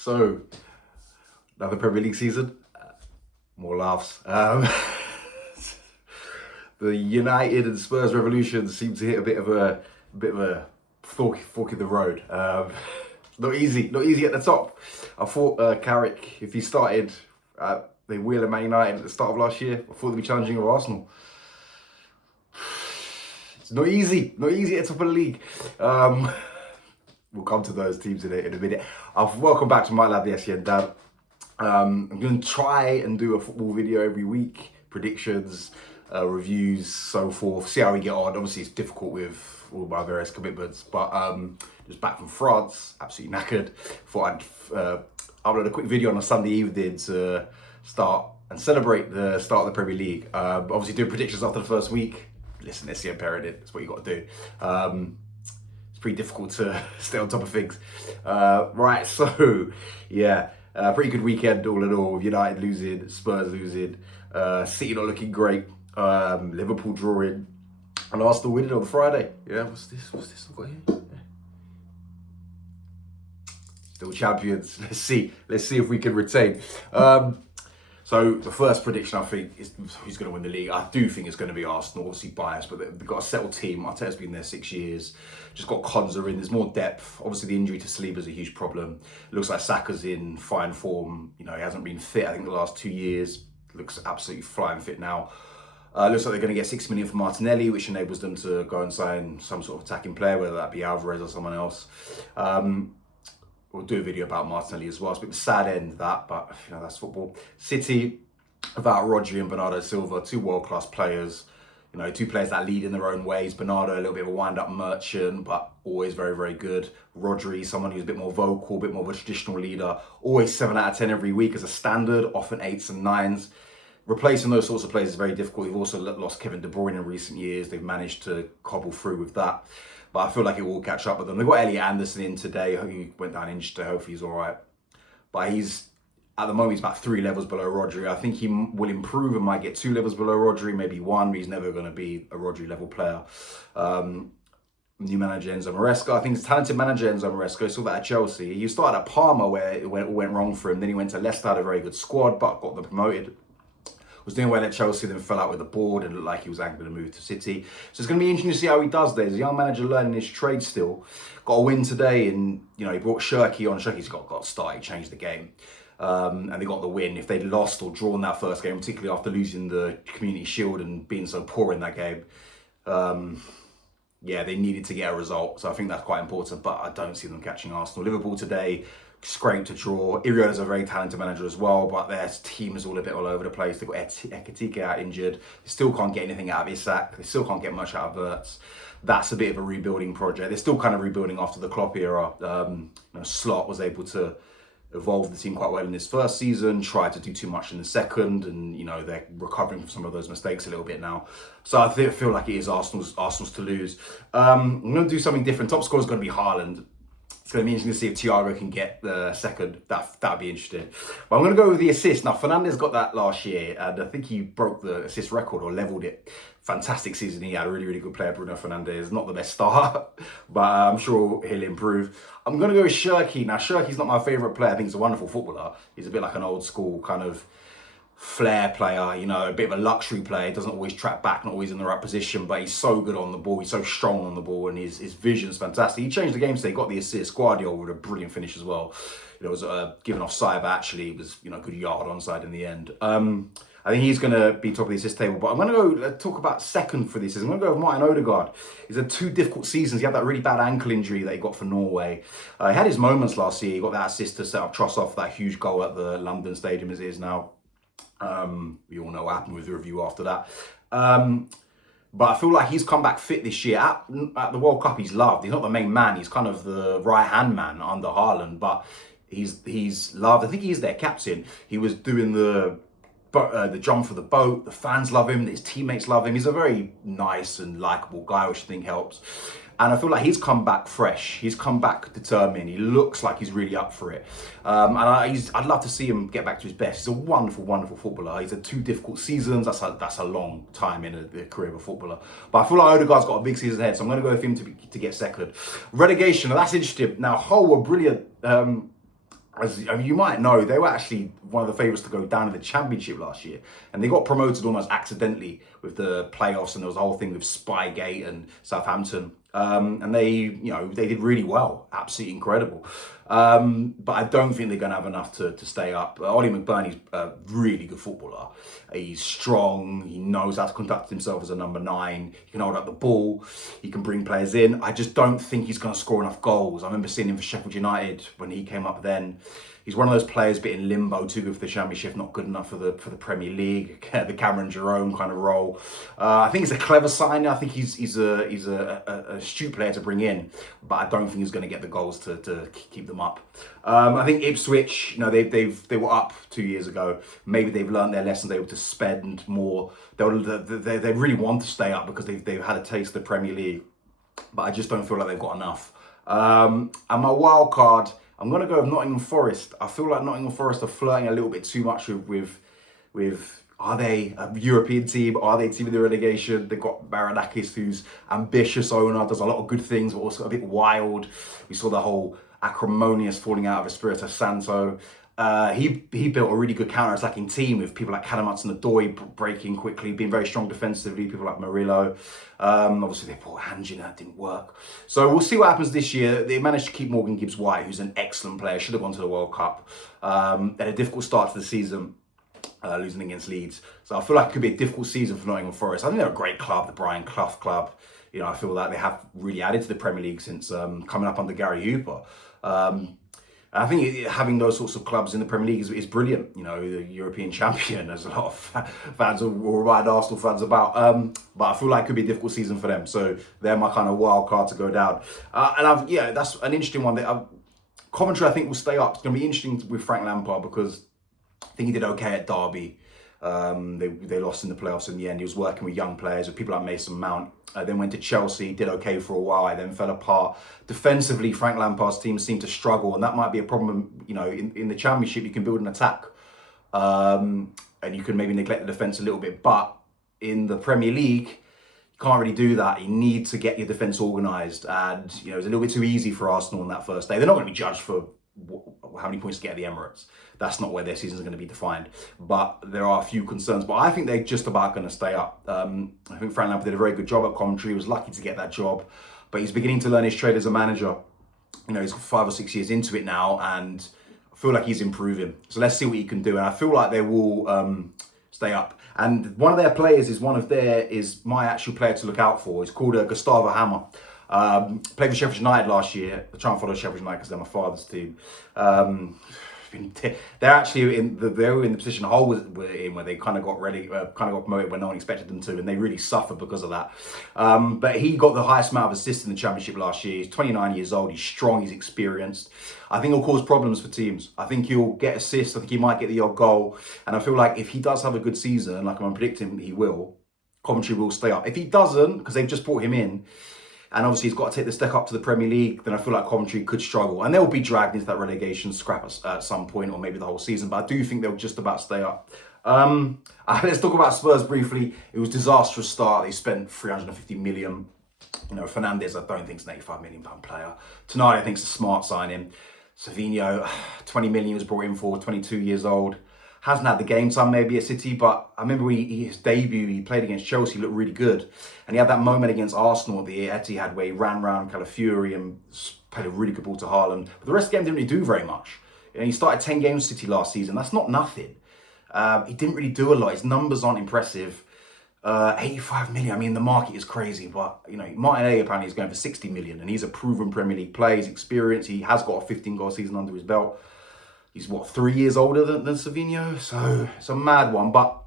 So, another Premier League season, more laughs. The United and Spurs revolution seem to hit a bit of a fork in the road. Not easy at the top. I thought Carrick, if he started the wheel of Man United at the start of last year, I thought they'd be challenging with Arsenal. It's not easy at the top of the league. We'll come to those teams in a minute. Welcome back to My Lab, the SEN Dad. I'm going to try and do a football video every week, predictions, reviews, so forth. See how we get on. Obviously, it's difficult with all my various commitments, but just back from France, absolutely knackered. Thought I'd upload a quick video on a Sunday evening to start and celebrate the start of the Premier League. Obviously, doing predictions after the first week. Listen, SEN parenting, that's what you got to do. Pretty difficult to stay on top of things. Right, so yeah, pretty good weekend all in all, with United losing, Spurs losing, City not looking great, Liverpool drawing, and Arsenal winning on Friday. Yeah, what's this I've got here? Yeah. Still champions. Let's see if we can retain. So the first prediction, I think, is who's going to win the league. I do think it's going to be Arsenal, obviously biased, but they've got a settled team. Arteta's been there 6 years. Just got Konza in. There's more depth. Obviously, the injury to Saliba's a huge problem. It looks like Saka's in fine form. You know, he hasn't been fit, I think, the last 2 years. Looks absolutely flying fit now. Looks like they're going to get 6 million for Martinelli, which enables them to go and sign some sort of attacking player, whether that be Alvarez or someone else. We'll do a video about Martinelli as well. It's a bit of a sad end, that, but you know, that's football. City, without Rodri and Bernardo Silva, two world-class players. You know, two players that lead in their own ways. Bernardo, a little bit of a wind-up merchant, but always very, very good. Rodri, someone who's a bit more vocal, a bit more of a traditional leader. Always 7 out of 10 every week as a standard, often 8s and 9s. Replacing those sorts of players is very difficult. You've also lost Kevin De Bruyne in recent years. They've managed to cobble through with that. But I feel like it will catch up with them. They've got Elliot Anderson in today, who went down injured today. Hopefully he's all right. But at the moment, he's about 3 levels below Rodri. I think he will improve and might get 2 levels below Rodri, maybe 1, but he's never going to be a Rodri level player. New manager Enzo Maresca. I think he's a talented manager, Enzo Maresca. He saw that at Chelsea. He started at Parma, where it all went wrong for him. Then he went to Leicester, had a very good squad, but got them promoted. Was doing well at Chelsea, then fell out with the board and looked like he was angry to move to City. So it's going to be interesting to see how he does there. He's a young manager learning his trade still. Got a win today, and you know, he brought Shirky on. Shirky's got started, changed the game. And they got the win. If they'd lost or drawn that first game, particularly after losing the Community Shield and being so poor in that game, yeah, they needed to get a result. So I think that's quite important, but I don't see them catching Arsenal. Liverpool today, scraped to draw. Iriola's a very talented manager as well, but their team is all a bit all over the place. They've got Ekitike out injured. They still can't get anything out of Isak. They still can't get much out of Wirtz. That's a bit of a rebuilding project. They're still kind of rebuilding after the Klopp era. You know, Slot was able to evolve the team quite well in his first season, tried to do too much in the second, and you know, they're recovering from some of those mistakes a little bit now. So I feel like it is Arsenal's to lose. I'm going to do something different. Top scorer is going to be Haaland. It's going to be interesting to see if Thiago can get the second. That'd be interesting. But I'm going to go with the assist. Now, Fernandes got that last year, and I think he broke the assist record or leveled it. Fantastic season he had. A really, really good player, Bruno Fernandes. Not the best start, but I'm sure he'll improve. I'm going to go with Shirky. Now, Shirky's not my favourite player. I think he's a wonderful footballer. He's a bit like an old school kind of flair player, you know, a bit of a luxury player. Doesn't always track back, not always in the right position, but he's so good on the ball. He's so strong on the ball, and his vision's fantastic. He changed the game today, got the assist. Guardiola with a brilliant finish as well. You know, it was given offside, but actually it was, you know, a good yard onside in the end. I think he's going to be top of the assist table, but I'm going to go talk about second for this. I'm going to go with Martin Odegaard. He's had 2 difficult seasons. He had that really bad ankle injury that he got for Norway. He had his moments last year. He got that assist to set up Trossard for that huge goal at the London Stadium as it is now. We all know what happened with the review after that. But I feel like he's come back fit this year. At the World Cup, he's loved. He's not the main man. He's kind of the right-hand man under Haaland, but he's loved. I think he's their captain. He was doing the jump for the boat. The fans love him. His teammates love him. He's a very nice and likable guy, which I think helps. And I feel like he's come back fresh. He's come back determined. He looks like he's really up for it. I'd love to see him get back to his best. He's a wonderful, wonderful footballer. He's had 2 difficult seasons. That's a long time in the career of a footballer. But I feel like Odegaard's got a big season ahead, so I'm going to go with him to get second. Relegation, now that's interesting. Now, Hull were brilliant as I mean, you might know, they were actually one of the favourites to go down in the Championship last year, and they got promoted almost accidentally with the playoffs, and there was a whole thing with Spygate and Southampton, and they did really well, absolutely incredible. But I don't think they're going to have enough to stay up. Ollie McBurney's a really good footballer. He's strong. He knows how to conduct himself as a number 9. He can hold up the ball. He can bring players in. I just don't think he's going to score enough goals. I remember seeing him for Sheffield United when he came up then. He's one of those players a bit in limbo, too good for the Championship, not good enough for the Premier League, the Cameron Jerome kind of role. I think it's a clever signing. I think he's a astute player to bring in, but I don't think he's going to get the goals to keep them up. I think Ipswich, they were up 2 years ago. Maybe they've learned their lessons. They were to spend more. They really want to stay up because they've had a taste of the Premier League, but I just don't feel like they've got enough. And my wild card, I'm going to go with Nottingham Forest. I feel like Nottingham Forest are flirting a little bit too much with are they a European team? Are they a team in the relegation? They've got Marinakis, who's ambitious owner, does a lot of good things, but also a bit wild. We saw the whole acrimonious falling out of Espirito Santo. He built a really good counter-attacking team with people like Kanamatsu and Adoy breaking quickly, being very strong defensively, people like Murillo. Obviously, they brought Hanjin, that didn't work. So we'll see what happens this year. They managed to keep Morgan Gibbs-White, who's an excellent player, should have gone to the World Cup. They had a difficult start to the season, losing against Leeds. So I feel like it could be a difficult season for Nottingham Forest. I think they're a great club, the Brian Clough club. I feel like they have really added to the Premier League since coming up under Gary Hooper. I think having those sorts of clubs in the Premier League is brilliant. The European champion, there's a lot of fans who will remind Arsenal fans about. But I feel like it could be a difficult season for them. So they're my kind of wild card to go down. That's an interesting one. Coventry, I think, will stay up. It's going to be interesting with Frank Lampard because I think he did okay at Derby. They lost in the playoffs in the end. He was working with young players, with people like Mason Mount. Then went to Chelsea, did okay for a while. I then fell apart. Defensively, Frank Lampard's team seemed to struggle, and that might be a problem. In the Championship, you can build an attack, and you can maybe neglect the defence a little bit. But in the Premier League, you can't really do that. You need to get your defence organised, and it's a little bit too easy for Arsenal on that first day. They're not going to be judged for how many points to get at the Emirates. That's not where their season is going to be defined. But there are a few concerns. But I think they're just about going to stay up. I think Frank Lampard did a very good job at Coventry. He was lucky to get that job. But he's beginning to learn his trade as a manager. He's 5 or 6 years into it now. And I feel like he's improving. So let's see what he can do. And I feel like they will stay up. And one of their players is my actual player to look out for. He's called Gustavo Hammer. Played for Sheffield United last year. I try and follow Sheffield United because they're my father's team. They're actually in the position Hull were in, where they kind of got promoted when no one expected them to, and they really suffered because of that. But he got the highest amount of assists in the Championship last year. He's 29 years old. He's strong. He's experienced. I think he'll cause problems for teams. I think he'll get assists. I think he might get the odd goal. And I feel like if he does have a good season, like I'm predicting he will, Coventry will stay up. If he doesn't, because they've just brought him in, and obviously he's got to take the step up to the Premier League, then I feel like Coventry could struggle. And they'll be dragged into that relegation scrap at some point, or maybe the whole season. But I do think they'll just about stay up. Let's talk about Spurs briefly. It was a disastrous start. They spent 350 million. Fernandes, I don't think is an £85 million player. Tonali, I think, is a smart signing. Savinho, 20 million was brought in for, 22 years old. Hasn't had the game time maybe at City, but I remember his debut, he played against Chelsea, looked really good. And he had that moment against Arsenal at the Etihad where he ran round Calafiori and played a really good ball to Haaland. But the rest of the game didn't really do very much. He started 10 games City last season. That's not nothing. He didn't really do a lot. His numbers aren't impressive. 85 million, I mean, the market is crazy, but, Martinelli apparently is going for 60 million, and he's a proven Premier League player. He's experienced. He has got a 15-goal season under his belt. He's 3 years older than Savinho, so it's a mad one. But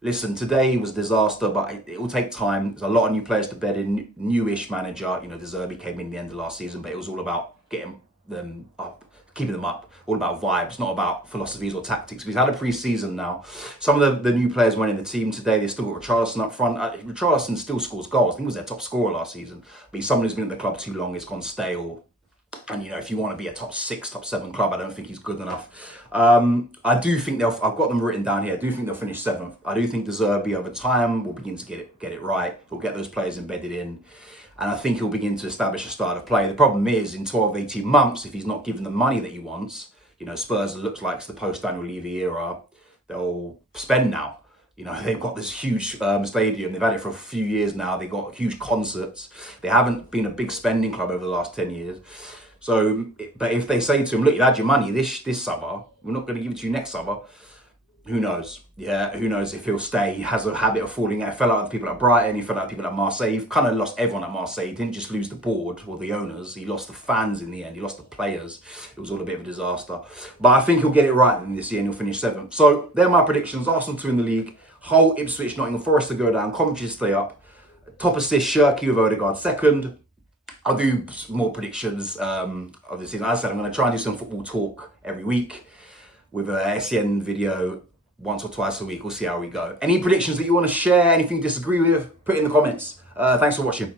listen, today was a disaster, but it will take time. There's a lot of new players to bed in, newish manager. De Zerbi came in the end of last season, but it was all about getting them up, keeping them up. All about vibes, not about philosophies or tactics. We've had a pre-season now. Some of the new players went in the team today. They still got Richarlison up front. Richarlison still scores goals. I think he was their top scorer last season. But he's someone who's been at the club too long. It's gone stale. And, if you want to be a top 6, top 7 club, I don't think he's good enough. I do think I've got them written down here. I do think they'll finish 7th. I do think De Zerbi over time will begin to get it right. He'll get those players embedded in. And I think he'll begin to establish a style of play. The problem is, in 12, 18 months, if he's not given the money that he wants, You know, Spurs looks like it's the post-Daniel Levy era. They'll spend now. You know, they've got this huge stadium. They've had it for a few years now. They've got huge concerts. They haven't been a big spending club over the last 10 years. So, but if they say to him, look, you've had your money this summer, we're not going to give it to you next summer. Who knows? Yeah, who knows if he'll stay. He has a habit of falling out. He fell out with people at Brighton. He fell out with people at Marseille. He kind of lost everyone at Marseille. He didn't just lose the board or the owners. He lost the fans in the end. He lost the players. It was all a bit of a disaster. But I think he'll get it right in this year and he'll finish 7th. So they're my predictions. Arsenal to win the league. Hull, Ipswich, Nottingham Forest to go down. Coventry to stay up. Top assist, Shirky with Odegaard 2nd. I'll do more predictions of the season. As I said, I'm going to try and do some football talk every week with a SEN video once or twice a week. We'll see how we go. Any predictions that you want to share, anything you disagree with, put it in the comments. Thanks for watching.